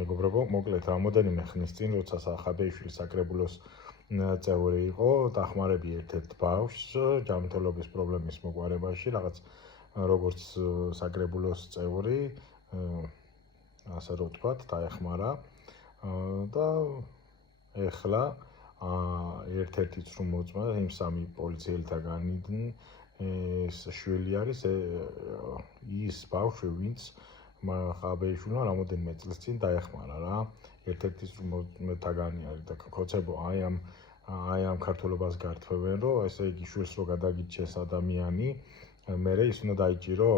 მეგობრებო, მოკლედ რამოდენიმე ხნის წინ, როცა ხაბეიშვილი საკრებულოს წევრი იყო, დახმარები ერთ-ერთ ბავშვს ჯანმრთელობის პრობლემის მოგვარებაში, რაღაც როგორც საკრებულოს წევრი, ასე რომ ვთქვათ, დაეხმარა და ეხლა ერთ-ერთი წრუ მოწმა იმ სამი პოლიციელთაგანიდან ეს შვილი არის ის ბავშვი, ვინც ხაბეიშვილმა რამოდენიმე წელს წინ დაეხმარა რა. ერთ-ერთი წრუმეთაგანი არის და ხოცებო აი ამ ქართულობას გართმევენ, რომ ესე იგი შვილს რო გადაგიჩეს ადამიანი, მერე ის უნდა დაიჭირო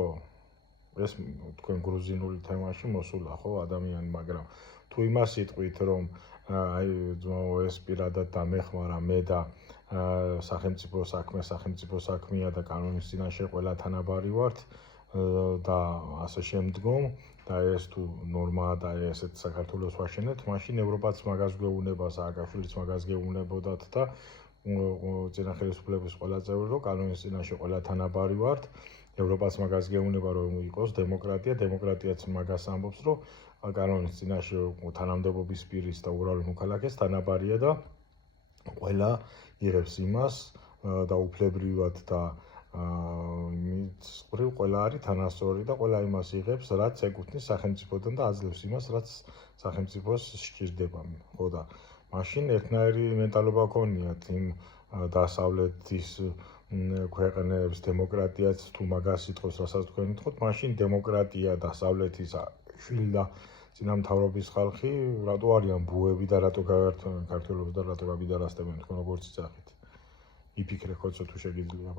ეს თქვენ გრუზინული თემაში მოსულა ხო ადამიანი, მაგრამ თუ იმას იტყვით, რომ აი ეს პირადად დამეხმარა მე და სახელმწიფო საქმეა და კანონის წინაშე ყველა თანაბარი ვართ და ასე შემდგომ და ეს თუ ნორმაა და ესეთ საქართველოს ვაშენებთ, მაშინ ევროპაც მაგას გვეუბნება, სააკაშვილიც მაგას გეუბნებოდათ და წინა ხელისუფლების ყველა წევრი, რომ კანონის წინაშე ყველა თანაბარი ვართ, ევროპაც მაგას გეუბნება, რომ იყოს დემოკრატია, დემოკრატიაც მაგას ამბობს, რომ კანონის წინაშე თანამდებობის პირის და უბრალო მოქალაქეს თანაბარია და ყველა იღებს იმას და უფლებრივად და მიწყვრივ ყველა არის თანასწორი და ყველა იმას იღებს, რაც ეკუთვნის სახელმწიფოდან და აძლევს იმას, რაც სახელმწიფოს სჭირდება, ხო და მაშინ ერთნაირი მენტალობა გქონიათ იმ დასავლეთის ქვეყნებს დემოკრატიაც თუ მაგას იტყვის, რასაც თქვენ იტყოთ, მაშინ დემოკრატია დასავლეთის შვილი და წინამთავრობის ხალხი რატო არიან ბუები და რატო გაერთიან ქართველებს და რატო გაბიდარასდებენ თქვენ როგორც იცახით. იფიქრე ხოცო თუ შეგიძლია,